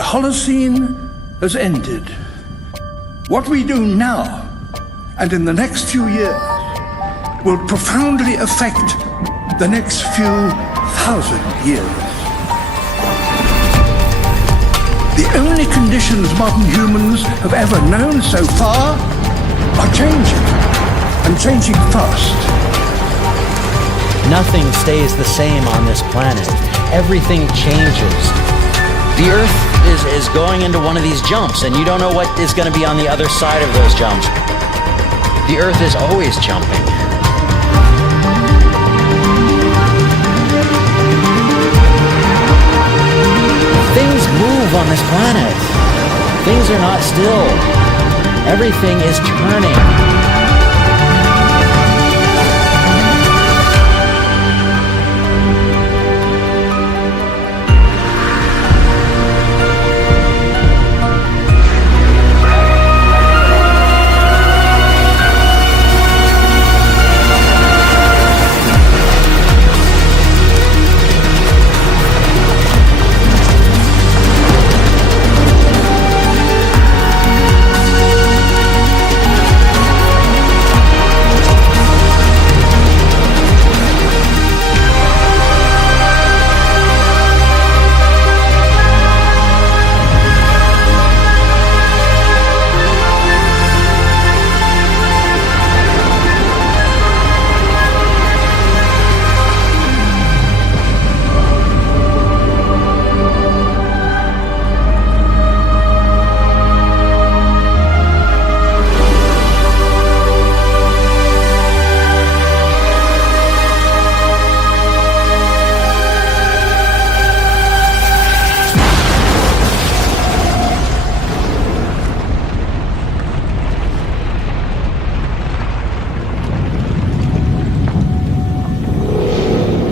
The Holocene has ended. What we do now, and in the next few years, will profoundly affect the next few thousand years. The only conditions modern humans have ever known so far are changing, and changing fast. Nothing stays the same on this planet. Everything changes. The Earth is going into one of these jumps, and you don't know what is going to be on the other side of those jumps. The Earth is always jumping. Things move on this planet. Things are not still. Everything is turning.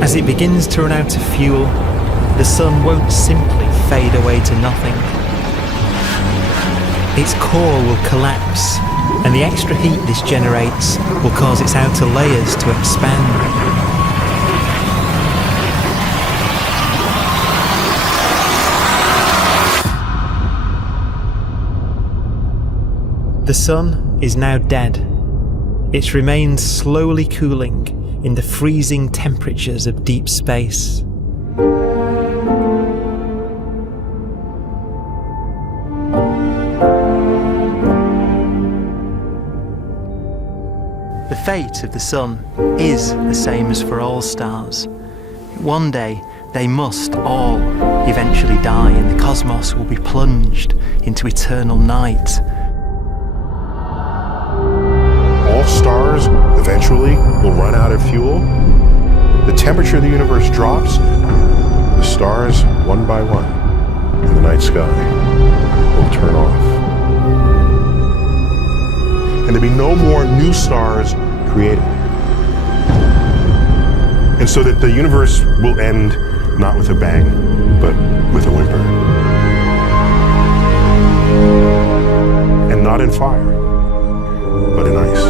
As it begins to run out of fuel, the sun won't simply fade away to nothing. Its core will collapse, and the extra heat this generates will cause its outer layers to expand. The sun is now dead. Its remains slowly cooling in the freezing temperatures of deep space. The fate of the sun is the same as for all stars. One day they must all eventually die, and the cosmos will be plunged into eternal night. All stars eventually will run out of fuel. The temperature of the universe drops. The stars, one by one, in the night sky will turn off. And there'll be no more new stars created. And so that the universe will end not with a bang, but with a whimper. And not in fire, but in ice.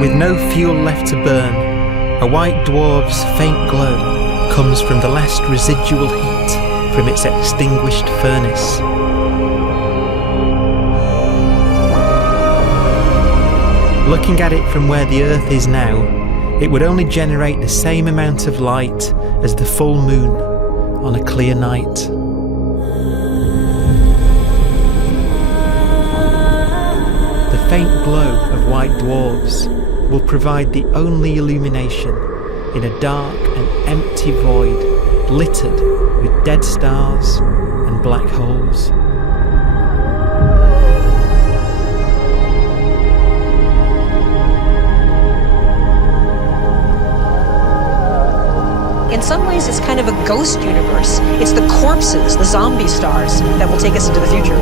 With no fuel left to burn, a white dwarf's faint glow comes from the last residual heat from its extinguished furnace. Looking at it from where the Earth is now, it would only generate the same amount of light as the full moon on a clear night. The faint glow of white dwarfs will provide the only illumination in a dark and empty void littered with dead stars and black holes. some ways, it's kind of a ghost universe. It's the corpses, the zombie stars, that will take us into the future.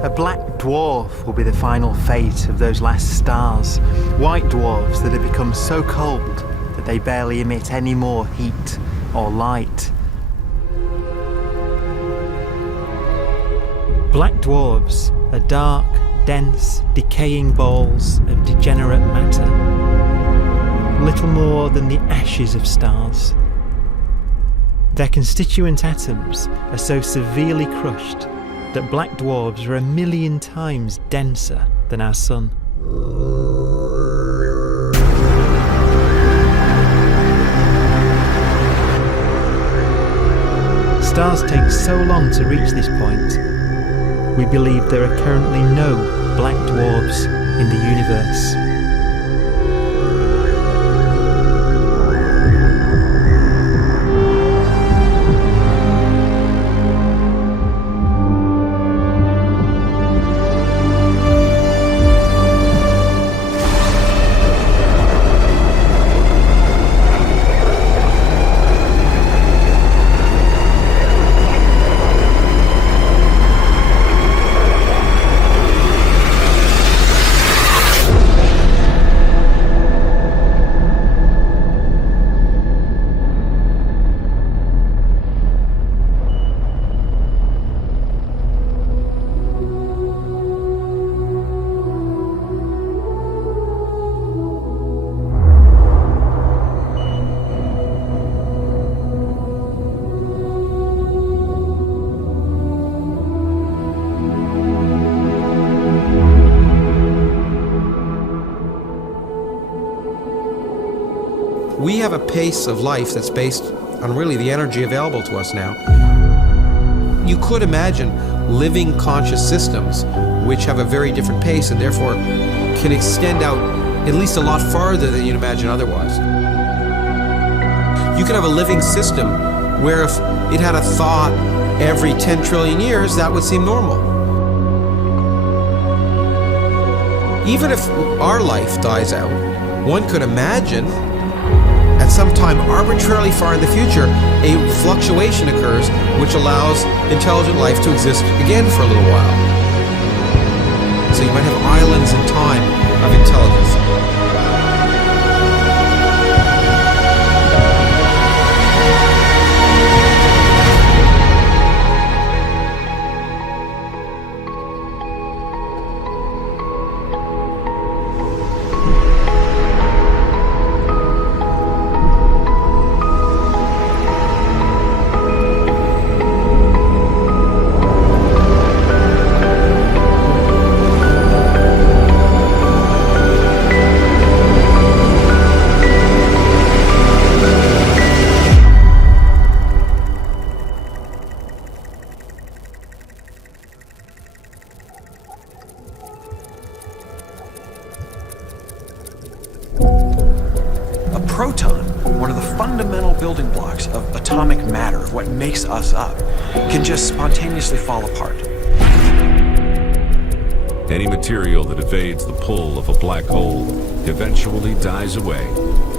A black dwarf will be the final fate of those last stars. White dwarfs that have become so cold that they barely emit any more heat or light. Black dwarfs are dark, dense, decaying balls of degenerate matter. Little more than the ashes of stars. Their constituent atoms are so severely crushed that black dwarfs are 1,000,000 times denser than our sun. Stars take so long to reach this point, we believe there are currently no black dwarfs in the universe. We have a pace of life that's based on really the energy available to us now. You could imagine living conscious systems which have a very different pace and therefore can extend out at least a lot farther than you'd imagine otherwise. You could have a living system where if it had a thought every 10 trillion years, that would seem normal. Even if our life dies out, one could imagine at some time arbitrarily far in the future, a fluctuation occurs which allows intelligent life to exist again for a little while. So you might have islands in time of intelligence. A proton, one of the fundamental building blocks of atomic matter, what makes us up, can just spontaneously fall apart. Any material that evades the pull of a black hole eventually dies away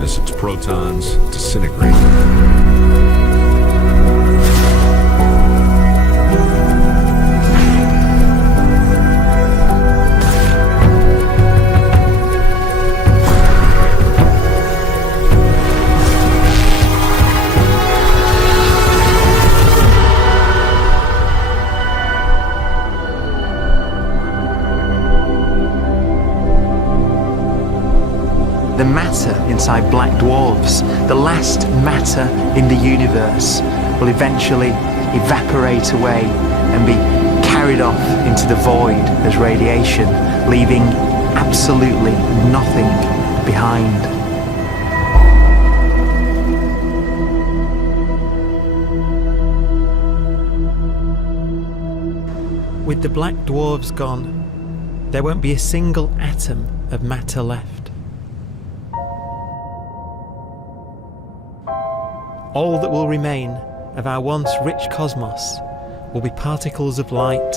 as its protons disintegrate. The matter inside black dwarfs, the last matter in the universe, will eventually evaporate away and be carried off into the void as radiation, leaving absolutely nothing behind. With the black dwarfs gone, there won't be a single atom of matter left. All that will remain of our once rich cosmos will be particles of light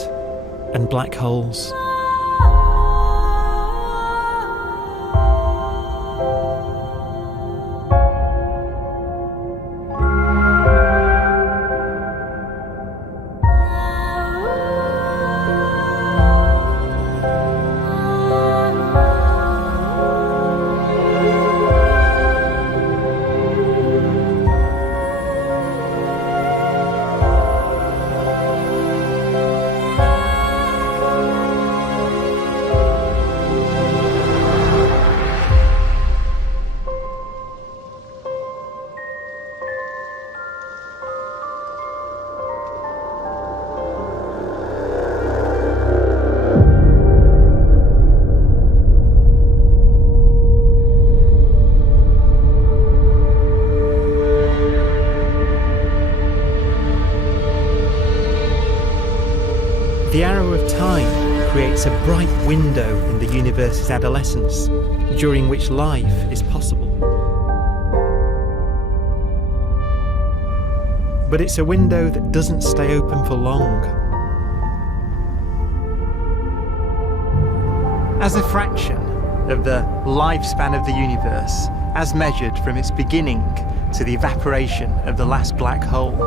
and black holes. The arrow of time creates a bright window in the universe's adolescence, during which life is possible. But it's a window that doesn't stay open for long. As a fraction of the lifespan of the universe, as measured from its beginning to the evaporation of the last black hole,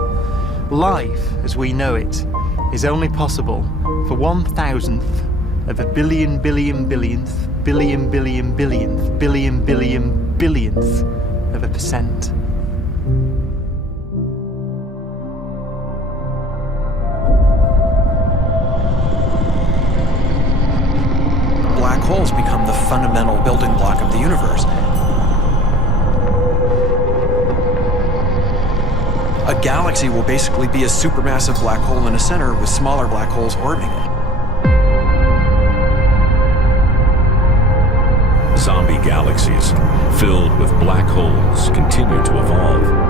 life, as we know it, is only possible for 1,000th of a billion billionth billionth of a percent. Black holes become the fundamental building block of the universe. A galaxy will basically be a supermassive black hole in a center with smaller black holes orbiting it. Zombie galaxies filled with black holes continue to evolve.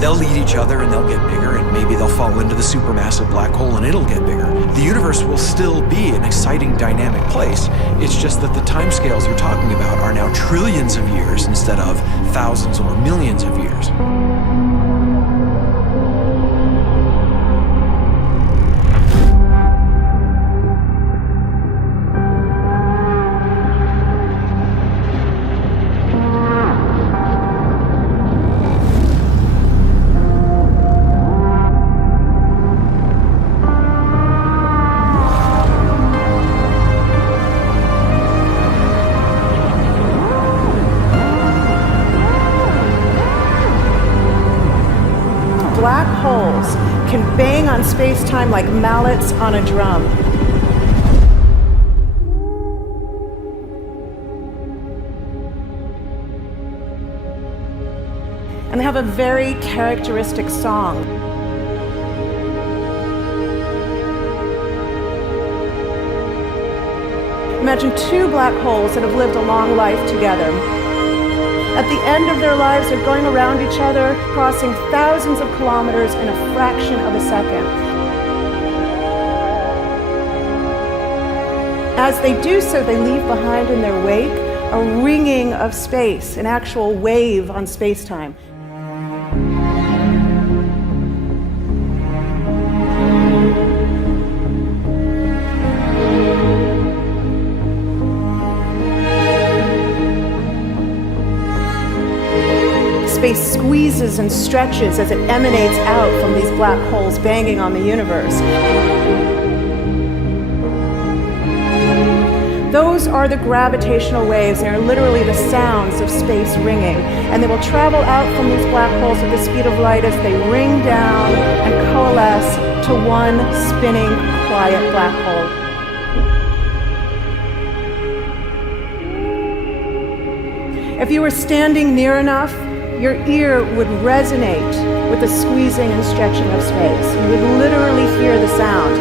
They'll eat each other and they'll get bigger, and maybe they'll fall into the supermassive black hole and it'll get bigger. The universe will still be an exciting, dynamic place. It's just that the timescales you're talking about are now trillions of years instead of thousands or millions of years. Black holes can bang on space-time like mallets on a drum. And they have a very characteristic song. Imagine two black holes that have lived a long life together. At the end of their lives, they're going around each other, crossing thousands of kilometers in a fraction of a second. As they do so, they leave behind in their wake a ringing of space, an actual wave on space-time. squeezes and stretches as it emanates out from these black holes banging on the universe. Those are the gravitational waves. They are literally the sounds of space ringing. And they will travel out from these black holes at the speed of light as they ring down and coalesce to one spinning, quiet black hole. If you were standing near enough, your ear would resonate with the squeezing and stretching of space. You would literally hear the sound.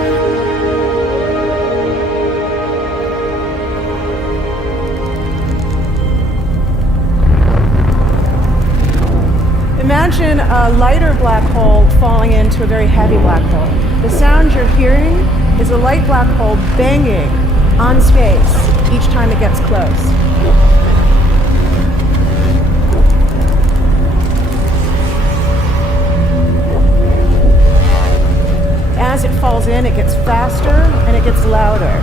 Imagine a lighter black hole falling into a very heavy black hole. The sound you're hearing is a light black hole banging on space each time it gets close. As it falls in, it gets faster and it gets louder.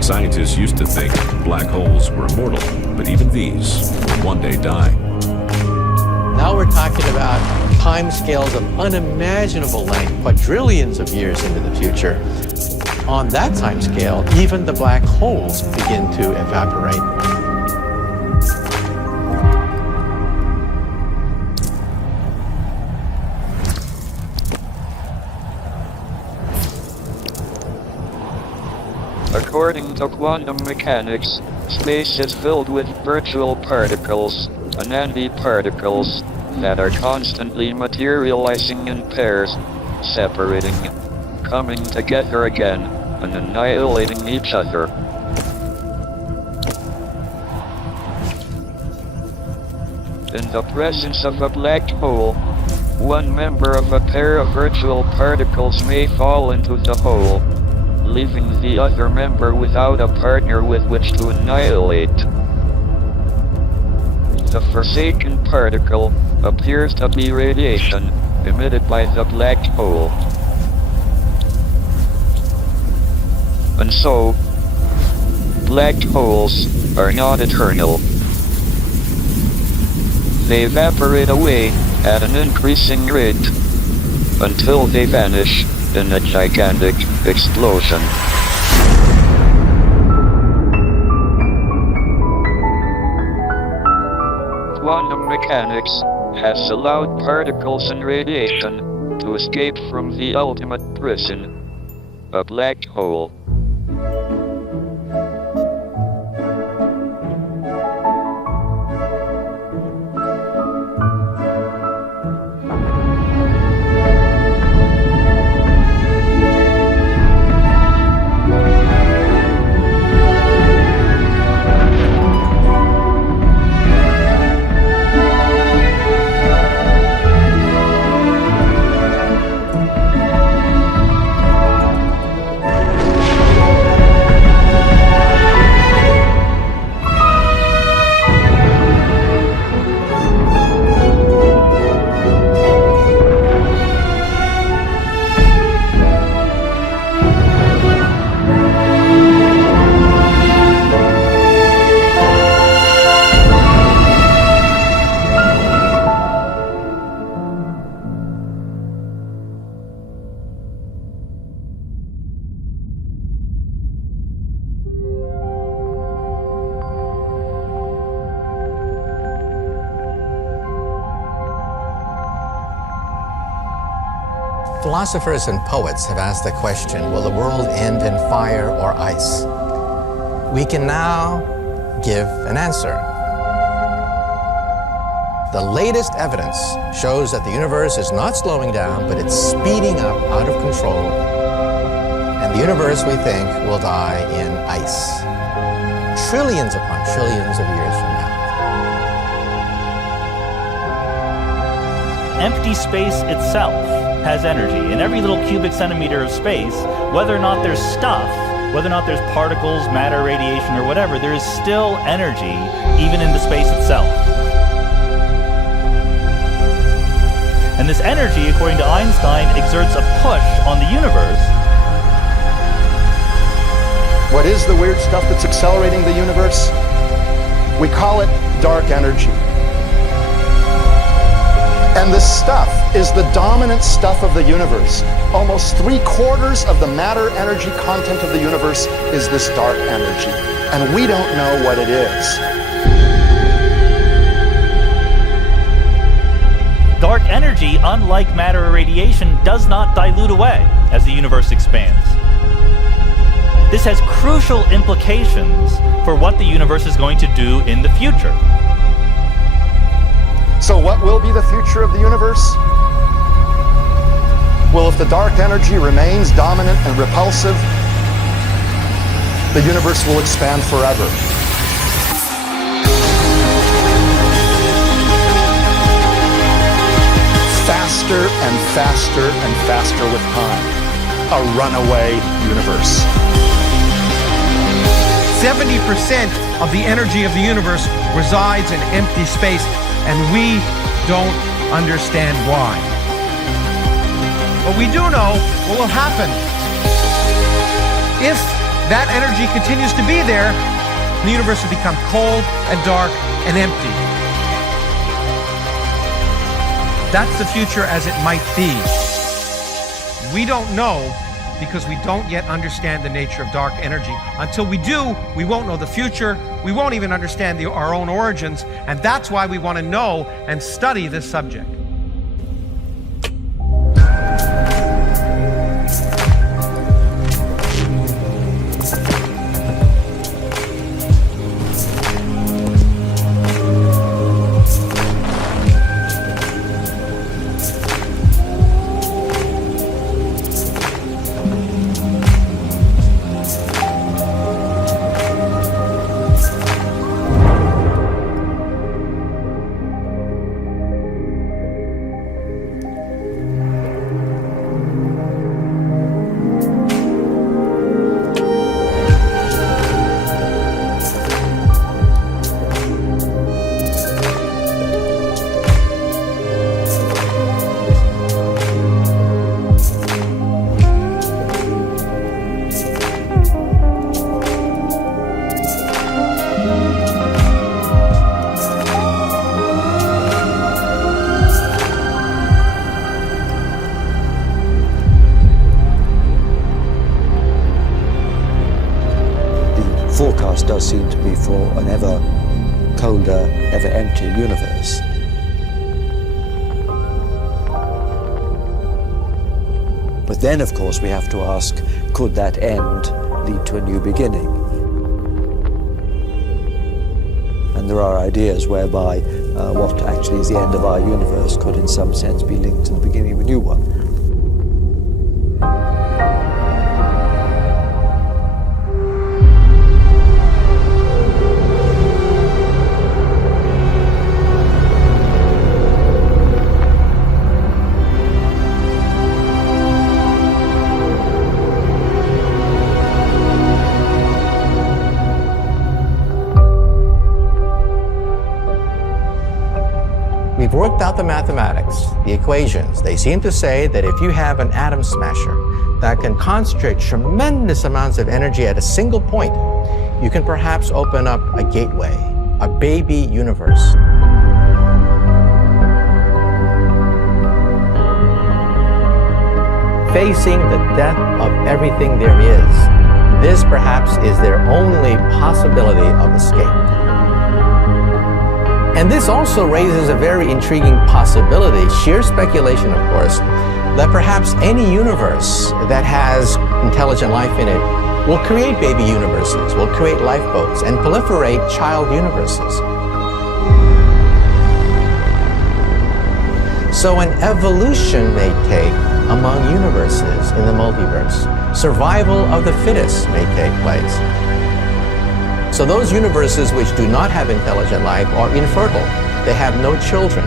Scientists used to think black holes were immortal, but even these will one day die. Now we're talking about timescales of unimaginable length, quadrillions of years into the future. On that timescale, even the black holes begin to evaporate. According to quantum mechanics, space is filled with virtual particles, antiparticles, that are constantly materializing in pairs, separating, coming together again, and annihilating each other. In the presence of a black hole, one member of a pair of virtual particles may fall into the hole, leaving the other member without a partner with which to annihilate. The forsaken particle appears to be radiation emitted by the black hole. And so, black holes are not eternal. They evaporate away at an increasing rate until they vanish in a gigantic explosion. Quantum mechanics has allowed particles and radiation to escape from the ultimate prison, a black hole. Philosophers and poets have asked the question, will the world end in fire or ice? We can now give an answer. The latest evidence shows that the universe is not slowing down, but it's speeding up out of control. And the universe, we think, will die in ice. Trillions upon trillions of years from now. Empty space itself has energy. In every little cubic centimeter of space, whether or not there's stuff whether or not there's particles, matter, radiation, or whatever, there is still energy even in the space itself. And this energy, according to Einstein, exerts a push on the universe. What is the weird stuff that's accelerating the universe? We call it dark energy. And this stuff is the dominant stuff of the universe. Almost 3/4 of the matter-energy content of the universe is this dark energy. And we don't know what it is. Dark energy, unlike matter or radiation, does not dilute away as the universe expands. This has crucial implications for what the universe is going to do in the future. So what will be the future of the universe? Well, if the dark energy remains dominant and repulsive, the universe will expand forever. Faster and faster and faster with time. A runaway universe. 70% of the energy of the universe resides in empty space, and we don't understand why. But we do know what will happen. If that energy continues to be there, the universe will become cold and dark and empty. That's the future as it might be. We don't know because we don't yet understand the nature of dark energy. Until we do, we won't know the future. We won't even understand our own origins, and that's why we want to know and study this subject. Forecast does seem to be for an ever colder, ever emptier universe. But then, of course, we have to ask, could that end lead to a new beginning? And there are ideas whereby what actually is the end of our universe could in some sense be linked to the beginning of a new one. We've worked out the mathematics, the equations. They seem to say that if you have an atom smasher that can concentrate tremendous amounts of energy at a single point, you can perhaps open up a gateway, a baby universe. Facing the death of everything there is, this perhaps is their only possibility of escape. And this also raises a very intriguing possibility, sheer speculation of course, that perhaps any universe that has intelligent life in it will create baby universes, will create lifeboats, and proliferate child universes. So an evolution may take among universes in the multiverse. Survival of the fittest may take place. So those universes which do not have intelligent life are infertile. They have no children.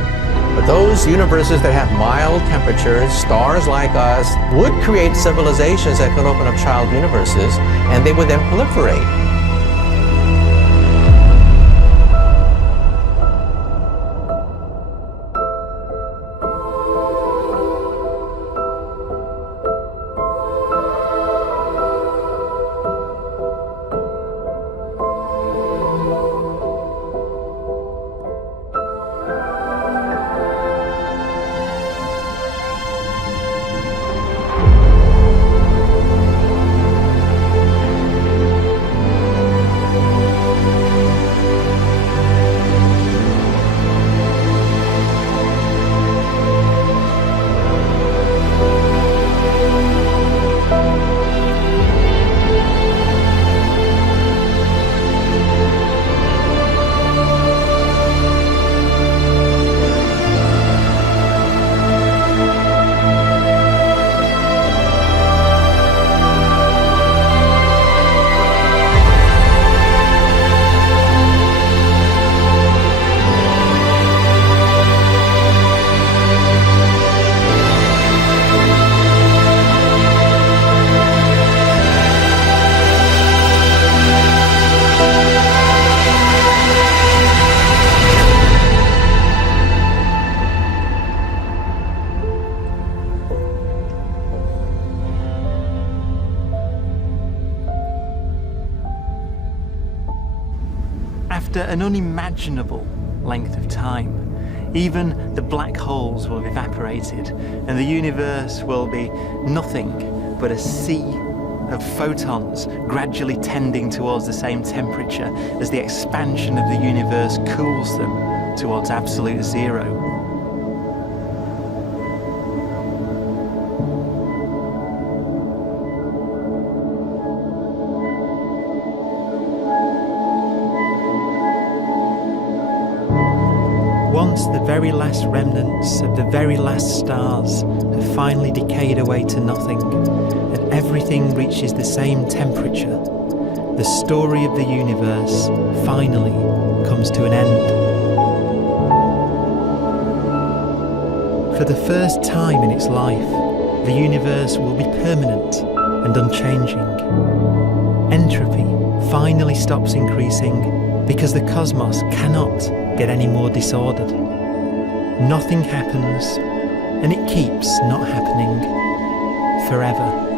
But But those universes that have mild temperatures, stars like us, would create civilizations that could open up child universes, and they would then proliferate. After an unimaginable length of time, even the black holes will have evaporated and the universe will be nothing but a sea of photons gradually tending towards the same temperature as the expansion of the universe cools them towards absolute zero. Once the very last remnants of the very last stars have finally decayed away to nothing, and everything reaches the same temperature, the story of the universe finally comes to an end. For the first time in its life, the universe will be permanent and unchanging. Entropy finally stops increasing because the cosmos cannot get any more disordered. Nothing happens, and it keeps not happening forever.